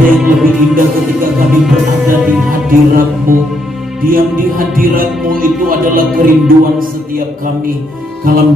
yang lebih indah ketika kami berada di hadirat-Mu. Diam di hadirat-Mu itu adalah kerinduan setiap kami. Dalam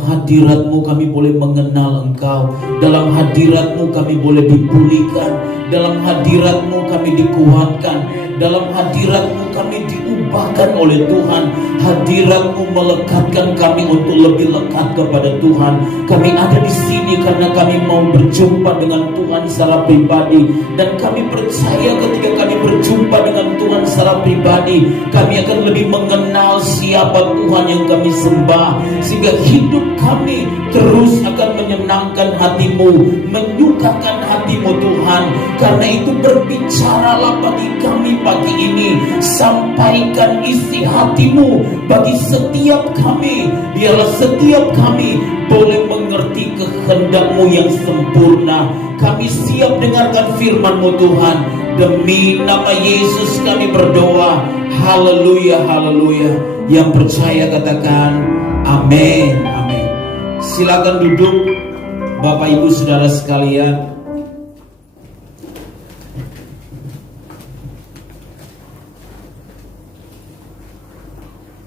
hadirat-Mu kami boleh mengenal Engkau. Dalam hadirat-Mu kami boleh dipulihkan. Dalam hadirat-Mu kami dikuatkan. Dalam hadirat-Mu kami diubahkan oleh Tuhan. Hadirat-Mu melekatkan kami untuk lebih lekat kepada Tuhan. Kami ada di sini karena kami mau berjumpa dengan Tuhan secara pribadi. Dan kami percaya ketika kami berjumpa dengan Tuhan secara pribadi, kami akan lebih mengenal siapa Tuhan yang kami sembah. Sehingga hidup kami terus akan menyenangkan hati-Mu, menyukakan hati-Mu Tuhan. Karena itu berbicaralah bagi kami pagi ini. Sampaikan isi hati-Mu bagi setiap kami. Biarlah setiap kami boleh mengerti kehendak-Mu yang sempurna. Kami siap dengarkan firman-Mu Tuhan. Demi nama Yesus kami berdoa. Haleluya, haleluya. Yang percaya katakan amin, amin. Silakan duduk Bapak Ibu Saudara sekalian.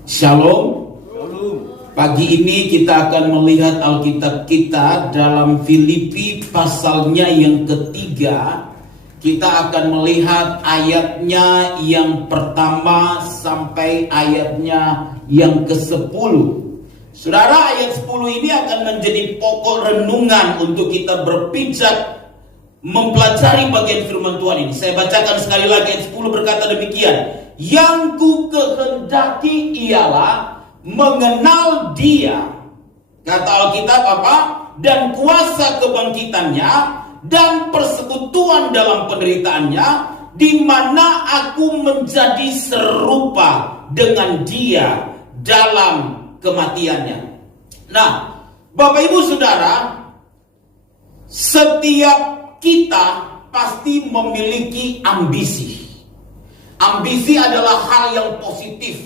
Shalom. Pagi ini kita akan melihat Alkitab kita dalam Filipi pasalnya yang ketiga. Kita akan melihat ayatnya yang pertama sampai ayatnya yang ke-10. Saudara, ayat 10 ini akan menjadi pokok renungan untuk kita berpijak mempelajari bagian firman Tuhan ini. Saya bacakan sekali lagi. Ayat 10 berkata demikian. Yang ku kehendaki ialah mengenal Dia, kata Alkitab apa? Dan kuasa kebangkitannya dan persekutuan dalam penderitaannya, di mana aku menjadi serupa dengan Dia dalam kematiannya. Nah, Bapak Ibu Saudara, setiap kita pasti memiliki ambisi. Ambisi adalah hal yang positif.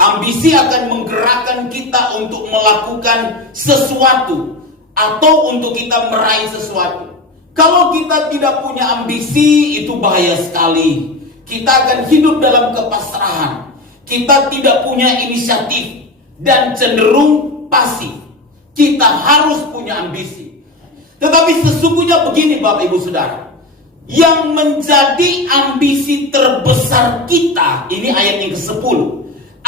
Ambisi akan menggerakkan kita untuk melakukan sesuatu atau untuk kita meraih sesuatu. Kalau kita tidak punya ambisi, itu bahaya sekali. Kita akan hidup dalam kepasrahan. Kita tidak punya inisiatif dan cenderung pasif. Kita harus punya ambisi. Tetapi sesungguhnya begini Bapak Ibu Saudara, yang menjadi ambisi terbesar kita, ini ayat yang ke-10.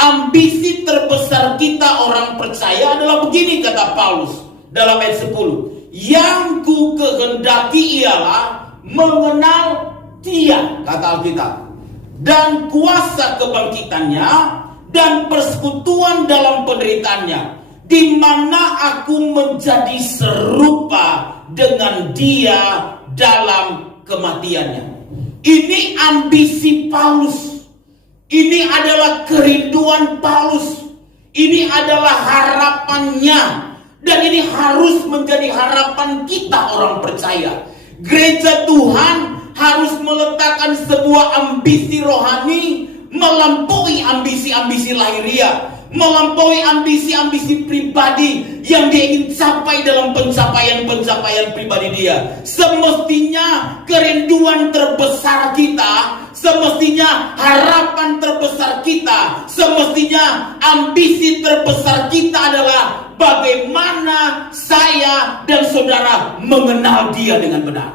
Ambisi terbesar kita orang percaya adalah begini, kata Paulus dalam ayat 10. Yang ku kehendaki ialah mengenal Dia, kata Alkitab, dan kuasa kebangkitannya dan persekutuan dalam penderitaannya, di mana aku menjadi serupa dengan Dia dalam kematiannya. Ini ambisi Paulus. Ini adalah kerinduan Paulus. Ini adalah harapannya. Dan ini harus menjadi harapan kita orang percaya. Gereja Tuhan harus meletakkan sebuah ambisi rohani melampaui ambisi-ambisi lahiriah, melampaui ambisi-ambisi pribadi yang dia ingin capai dalam pencapaian-pencapaian pribadi dia. Semestinya kerinduan terbesar kita, semestinya harapan terbesar kita, semestinya ambisi terbesar kita adalah bagaimana saya dan saudara mengenal Dia dengan benar.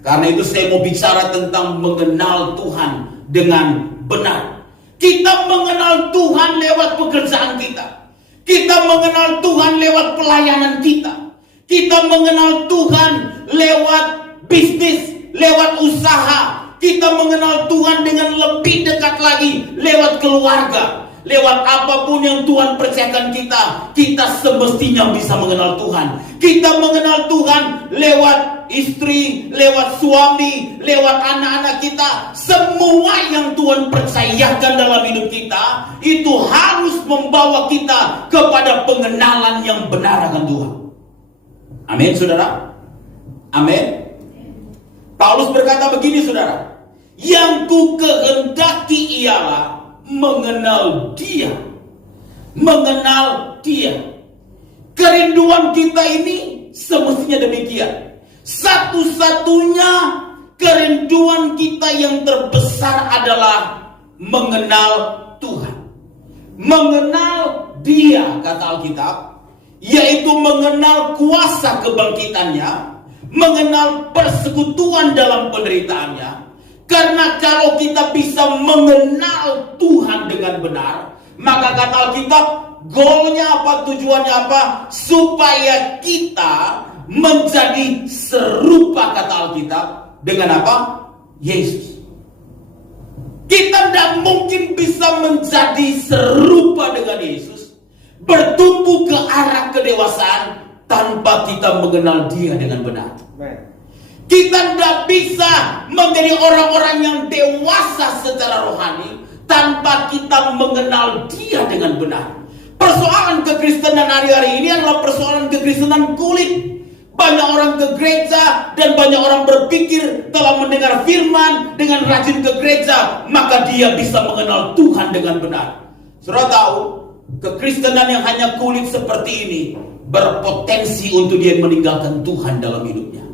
Karena itu saya mau bicara tentang mengenal Tuhan dengan benar. Kita mengenal Tuhan lewat pekerjaan kita. Kita mengenal Tuhan lewat pelayanan kita. Kita mengenal Tuhan lewat bisnis, lewat usaha. Kita mengenal Tuhan dengan lebih dekat lagi lewat keluarga. Lewat apapun yang Tuhan percayakan kita, kita semestinya bisa mengenal Tuhan. Kita mengenal Tuhan lewat istri, lewat suami, lewat anak-anak kita. Semua yang Tuhan percayakan dalam hidup kita, itu harus membawa kita kepada pengenalan yang benar akan Tuhan. Amin, saudara. Amin. Paulus berkata begini, saudara. Yang ku kehendaki ialah mengenal Dia. Mengenal Dia. Kerinduan kita ini semestinya demikian. Satu-satunya kerinduan kita yang terbesar adalah mengenal Tuhan. Mengenal Dia, kata Alkitab, yaitu mengenal kuasa kebangkitannya, mengenal persekutuan dalam penderitaannya. Karena kalau kita bisa mengenal Tuhan dengan benar, maka kata Alkitab, goalnya apa, tujuannya apa? Supaya kita menjadi serupa, kata Alkitab, dengan apa? Yesus. Kita tidak mungkin bisa menjadi serupa dengan Yesus, bertumbuh ke arah kedewasaan tanpa kita mengenal Dia dengan benar. Kita tidak bisa menjadi orang-orang yang dewasa secara rohani tanpa kita mengenal Dia dengan benar. Persoalan kekristenan hari-hari ini adalah persoalan kekristenan kulit. Banyak orang ke gereja dan banyak orang berpikir telah mendengar firman, dengan rajin ke gereja maka dia bisa mengenal Tuhan dengan benar. Saudara tahu, kekristenan yang hanya kulit seperti ini berpotensi untuk dia meninggalkan Tuhan dalam hidupnya.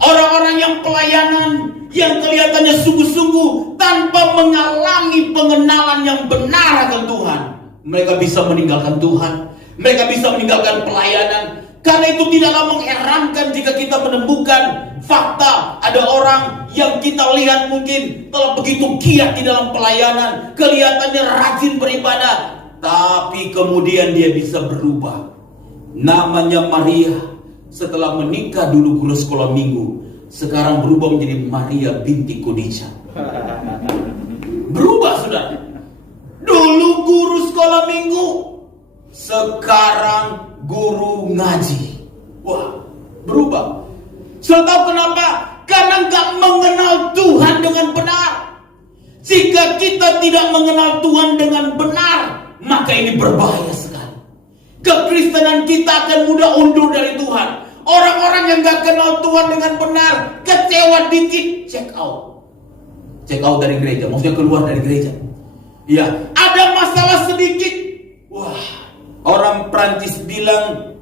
Orang-orang yang pelayanan, yang kelihatannya sungguh-sungguh tanpa mengalami pengenalan yang benar akan Tuhan, mereka bisa meninggalkan Tuhan, mereka bisa meninggalkan pelayanan. Karena itu tidaklah mengherankan jika kita menemukan fakta ada orang yang kita lihat mungkin telah begitu giat di dalam pelayanan, kelihatannya rajin beribadah, tapi kemudian dia bisa berubah. Namanya Maria, setelah menikah dulu guru sekolah minggu, sekarang berubah menjadi Maria binti Khadijah. Berubah, saudara. Dulu guru sekolah minggu, sekarang guru ngaji. Wah, berubah. Saudara tahu kenapa? Karena nggak mengenal Tuhan dengan benar. Jika kita tidak mengenal Tuhan dengan benar, maka ini berbahaya sekali. Kekristenan kita akan mudah undur dari Tuhan. Orang-orang yang nggak kenal Tuhan dengan benar, kecewa dikit, check out. Check out dari gereja, maksudnya keluar dari gereja. Ya, ada masalah sedikit. Wah, orang Prancis bilang,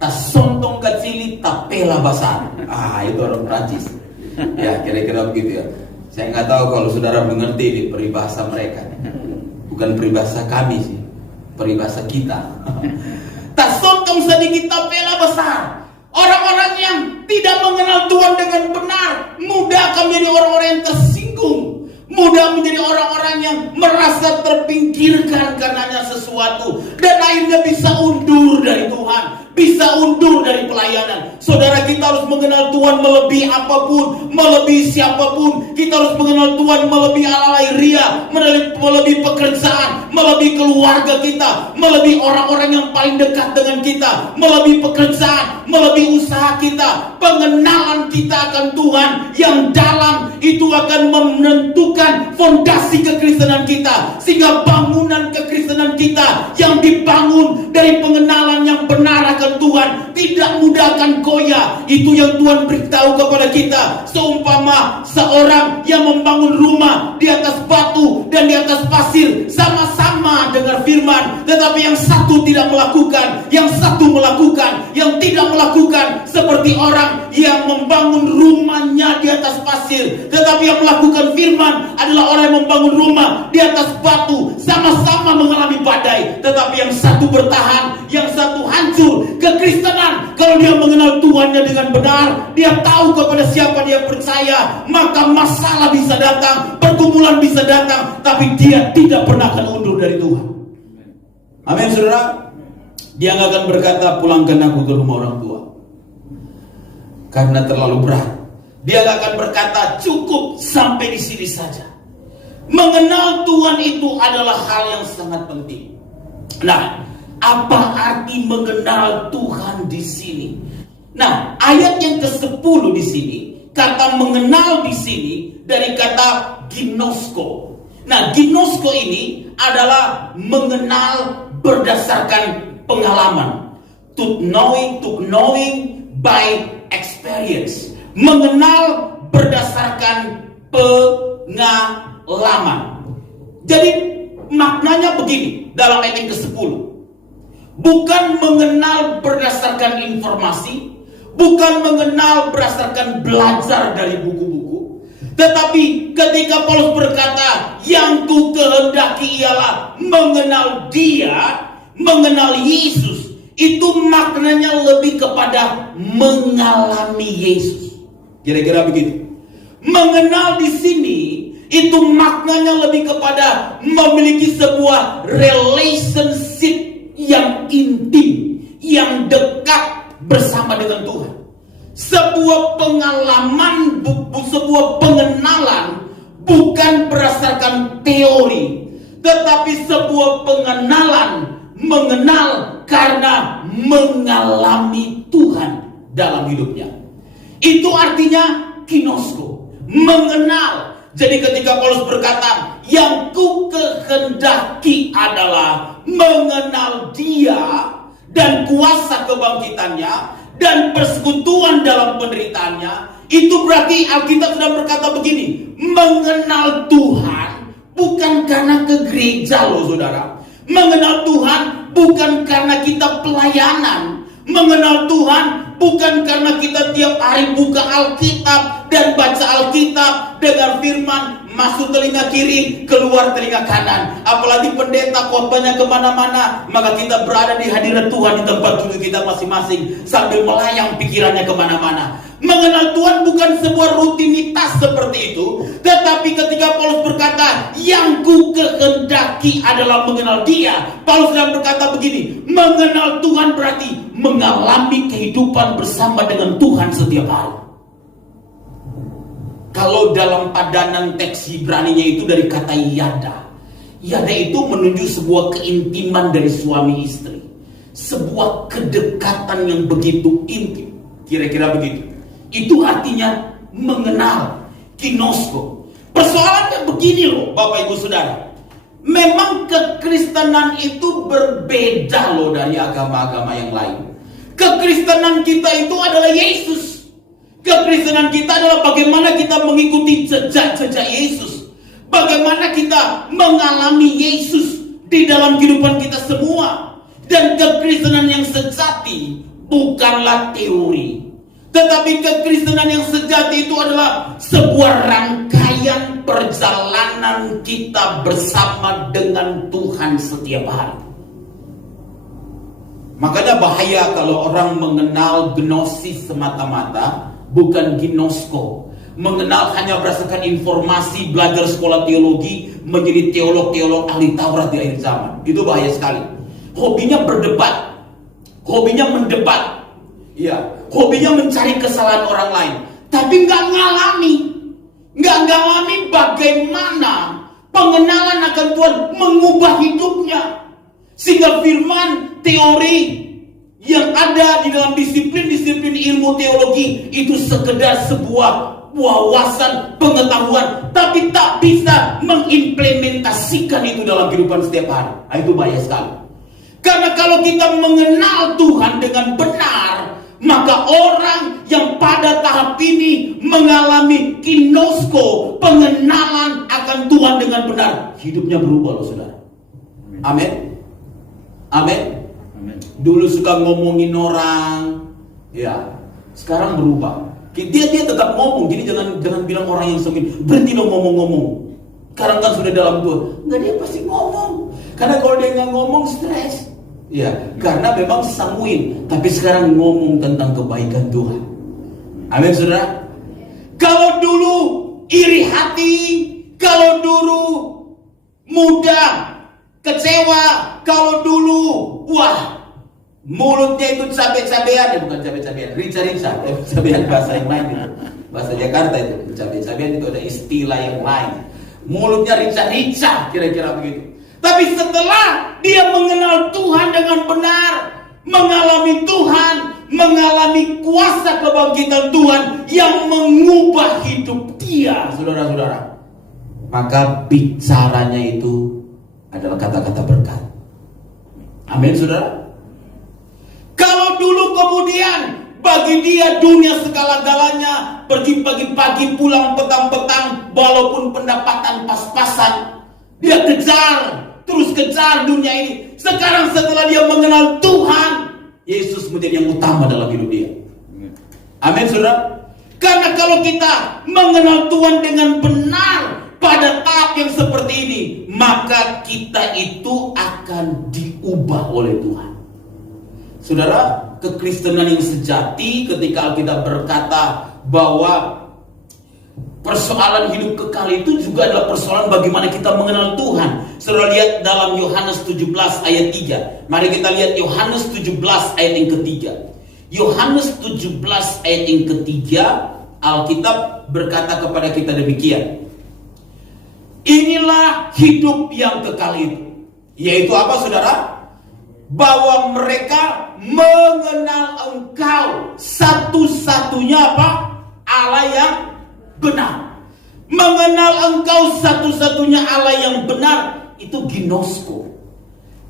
"Tas sontong kecili tapela basah." Itu orang Prancis. Ya, kira-kira begitu ya. Saya nggak tahu kalau saudara mengerti di peribahasa mereka. Bukan peribahasa kami sih, peribahasa kita. Tas sontong sedikit tapela besar. Orang-orang yang tidak mengenal Tuhan dengan benar mudah akan menjadi orang-orang yang tersinggung, mudah menjadi orang-orang yang merasa terpinggirkan karenanya sesuatu, dan akhirnya bisa undur dari Tuhan, bisa undur dari pelayanan. Saudara, kita harus mengenal Tuhan melebihi apapun, melebihi siapapun. Kita harus mengenal Tuhan melebihi ala-ala ria, melebihi pekerjaan, melebihi keluarga kita, melebihi orang-orang yang paling dekat dengan kita, melebihi pekerjaan, melebihi usaha kita. Pengenalan kita akan Tuhan yang dalam itu akan menentukan fondasi kekristenan kita, sehingga bangunan kekristenan kita yang dibangun dari pengenalan yang benar akan Tuhan tidak mudah akan goyah. Itu yang Tuhan beritahu kepada kita. Seumpama seorang yang membangun rumah di atas batu dan di atas pasir, sama-sama dengar firman, tetapi yang satu tidak melakukan, yang satu melakukan. Yang tidak melakukan seperti orang yang membangun rumahnya di atas pasir, tetapi yang melakukan firman adalah orang yang membangun rumah di atas batu. Sama-sama mengalami badai, tetapi yang satu bertahan, yang satu hancur. Kekristenan, kalau dia mengenal Tuhannya dengan benar, dia tahu kepada siapa dia percaya, maka masalah bisa datang, pergumulan bisa datang, tapi dia tidak pernah akan undur dari Tuhan. Amin, saudara. Dia nggak akan berkata, "Pulangkan aku ke rumah orang tua," karena terlalu berat. Dia nggak akan berkata, "Cukup sampai di sini saja." Mengenal Tuhan itu adalah hal yang sangat penting. Nah, apa arti mengenal Tuhan di sini? Nah, ayat yang ke-10 di sini, kata mengenal di sini dari kata ginosko. Nah, ginosko ini adalah mengenal berdasarkan pengalaman. To knowing by experience. Mengenal berdasarkan pengalaman. Jadi maknanya begini dalam ayat yang ke-10. Bukan mengenal berdasarkan informasi, bukan mengenal berdasarkan belajar dari buku-buku, Tetapi ketika Paulus berkata, yang ku kehendaki ialah mengenal Dia, mengenal Yesus, itu maknanya lebih kepada mengalami Yesus. Kira-kira begitu. Mengenal di sini itu maknanya lebih kepada memiliki sebuah relationship yang intim, yang dekat bersama dengan Tuhan. Sebuah pengalaman, sebuah pengenalan bukan berdasarkan teori, tetapi sebuah pengenalan, mengenal karena mengalami Tuhan dalam hidupnya. Itu artinya ginosko, mengenal. Jadi ketika Paulus berkata, yang ku kehendaki adalah mengenal Dia dan kuasa kebangkitannya dan persekutuan dalam penderitaannya, itu berarti Alkitab sedang berkata begini, mengenal Tuhan bukan karena ke gereja loh saudara. Mengenal Tuhan bukan karena kita pelayanan. Mengenal Tuhan bukan karena kita tiap hari buka Alkitab dan baca Alkitab dengan firman masuk telinga kiri, keluar telinga kanan. Apalagi pendeta khotbahnya kemana-mana, maka kita berada di hadirat Tuhan di tempat duduk kita masing-masing sambil melayang pikirannya kemana-mana. Mengenal Tuhan bukan sebuah rutinitas seperti itu, tetapi ketika Paulus berkata, yang ku kehendaki adalah mengenal Dia, Paulus sedang berkata begini, mengenal Tuhan berarti mengalami kehidupan bersama dengan Tuhan setiap hari. Kalau dalam padanan teks Ibraninya itu dari kata yada. Yada itu menunjuk sebuah keintiman dari suami istri, sebuah kedekatan yang begitu intim. Kira-kira begitu. Itu artinya mengenal, ginosko. Persoalannya begini loh Bapak Ibu Saudara. Memang kekristenan itu berbeda loh dari agama-agama yang lain. Kekristenan kita itu adalah Yesus. Kekristenan kita adalah bagaimana kita mengikuti jejak-jejak Yesus. Bagaimana kita mengalami Yesus di dalam kehidupan kita semua. Dan kekristenan yang sejati bukanlah teori, tetapi kekristenan yang sejati itu adalah sebuah rangkaian perjalanan kita bersama dengan Tuhan setiap hari. Makanya bahaya kalau orang mengenal gnosis semata-mata, bukan ginosko. Mengenal hanya berdasarkan informasi, belajar sekolah teologi, menjadi teolog-teolog ahli Taurat di akhir zaman. Itu bahaya sekali. Hobinya berdebat, hobinya mendebat, ya, hobinya mencari kesalahan orang lain, tapi nggak ngalami bagaimana pengenalan akan Tuhan mengubah hidupnya, sehingga firman teori yang ada di dalam disiplin-disiplin ilmu teologi itu sekedar sebuah wawasan, pengetahuan, tapi tak bisa mengimplementasikan itu dalam kehidupan setiap hari. Itu bahaya sekali. Karena kalau kita mengenal Tuhan dengan benar, maka orang yang pada tahap ini mengalami ginosko, pengenalan akan Tuhan dengan benar, hidupnya berubah loh saudara. Amin. Amin. Dulu suka ngomongin orang, ya, sekarang berubah. Dia tetap ngomong, jadi jangan bilang orang yang sengit, berhenti dong ngomong-ngomong. Sekarang kan sudah dalam Tuhan, nggak, dia pasti ngomong. Karena kalau dia nggak ngomong stres, ya, karena memang sanguin. Tapi sekarang ngomong tentang kebaikan Tuhan. Amin saudara. Kalau dulu iri hati, kalau dulu mudah kecewa, kalau dulu wah mulutnya itu cabe-cabean, bukan cabe-cabean, rica-rica, cabean bahasa yang lain, bahasa Jakarta itu cabe-cabean, itu ada istilah yang lain. Mulutnya rica-rica, kira-kira begitu. Tapi setelah dia mengenal Tuhan dengan benar, mengalami Tuhan, mengalami kuasa kebangkitan Tuhan yang mengubah hidup dia, saudara-saudara, maka bicaranya itu adalah kata-kata berkat. Amin saudara. Kalau dulu kemudian bagi dia dunia segala-galanya, pergi pagi-pagi pulang petang-petang, walaupun pendapatan pas-pasan, dia terus kejar dunia ini. Sekarang setelah dia mengenal Tuhan, Yesus menjadi yang utama dalam hidup dia. Amin saudara. Karena kalau kita mengenal Tuhan dengan benar pada tahap yang seperti ini, maka kita itu akan diubah oleh Tuhan. Saudara, kekristenan yang sejati ketika Alkitab berkata bahwa persoalan hidup kekal itu juga adalah persoalan bagaimana kita mengenal Tuhan. Saudara lihat dalam Yohanes 17 ayat 3. Mari kita lihat Yohanes 17 ayat yang ketiga. Yohanes 17 ayat yang ketiga, Alkitab berkata kepada kita demikian. Inilah hidup yang kekal itu. Yaitu apa saudara? Bahwa mereka mengenal Engkau satu-satunya apa? Allah yang benar. Mengenal Engkau satu-satunya Allah yang benar, itu ginosko.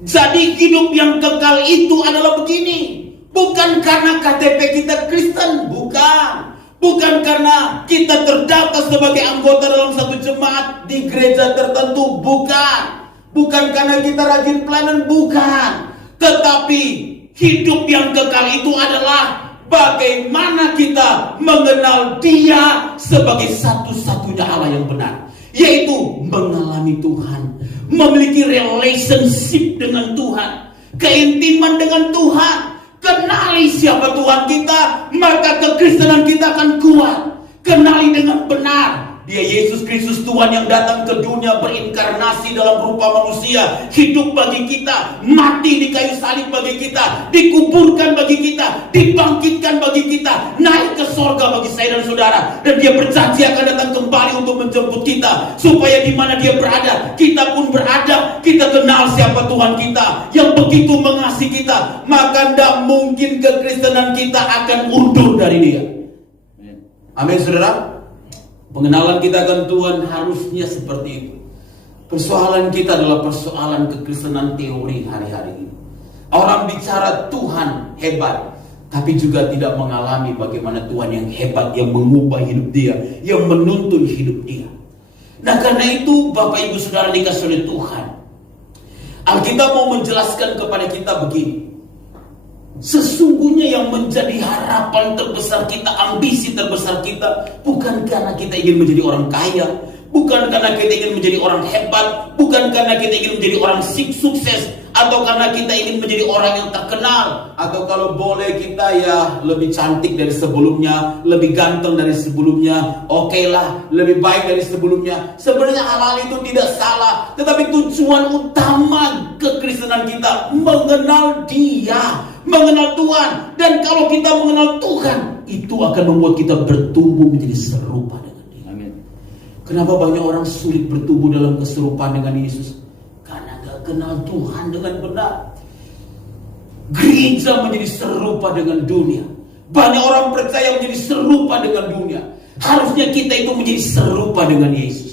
Jadi hidup yang kekal itu adalah begini. Bukan karena KTP kita Kristen, bukan. Bukan karena kita terdaftar sebagai anggota dalam satu jemaat di gereja tertentu, bukan. Bukan karena kita rajin pelayanan, bukan. Tetapi hidup yang kekal itu adalah bagaimana kita mengenal Dia sebagai satu-satunya Allah yang benar, yaitu mengalami Tuhan, memiliki relationship dengan Tuhan, keintiman dengan Tuhan. Kenali siapa Tuhan kita, maka kekristenan kita akan kuat. Kenali dengan benar Dia Yesus Kristus Tuhan yang datang ke dunia, berinkarnasi dalam rupa manusia, hidup bagi kita, mati di kayu salib bagi kita, dikuburkan bagi kita, dibangkitkan bagi kita, naik ke sorga bagi saya dan saudara. Dan Dia berjanji akan datang kembali untuk menjemput kita, supaya di mana Dia berada, kita pun berada. Kita kenal siapa Tuhan kita yang begitu mengasihi kita, maka tidak mungkin kekristenan kita akan undur dari Dia. Amin saudara. Pengenalan kita akan Tuhan harusnya seperti itu. Persoalan kita adalah persoalan kekristenan teori hari-hari ini. Orang bicara Tuhan hebat, tapi juga tidak mengalami bagaimana Tuhan yang hebat, yang mengubah hidup dia, yang menuntun hidup dia. Nah karena itu Bapak Ibu Saudara dikasih oleh Tuhan, Alkitab mau menjelaskan kepada kita begini. Sesungguhnya yang menjadi harapan terbesar kita, ambisi terbesar kita, bukan karena kita ingin menjadi orang kaya, bukan karena kita ingin menjadi orang hebat, bukan karena kita ingin menjadi orang sukses, atau karena kita ingin menjadi orang yang terkenal, atau kalau boleh kita ya lebih cantik dari sebelumnya, lebih ganteng dari sebelumnya, oke lah, lebih baik dari sebelumnya. Sebenarnya hal-hal itu tidak salah, tetapi tujuan utama kekristenan kita mengenal Dia, mengenal Tuhan. Dan kalau kita mengenal Tuhan, itu akan membuat kita bertumbuh menjadi serupa dengan Dia. Amin. Kenapa banyak orang sulit bertumbuh dalam keserupaan dengan Yesus? Karena gak kenal Tuhan dengan benar. Gereja menjadi serupa dengan dunia. Banyak orang percaya menjadi serupa dengan dunia. Harusnya kita itu menjadi serupa dengan Yesus.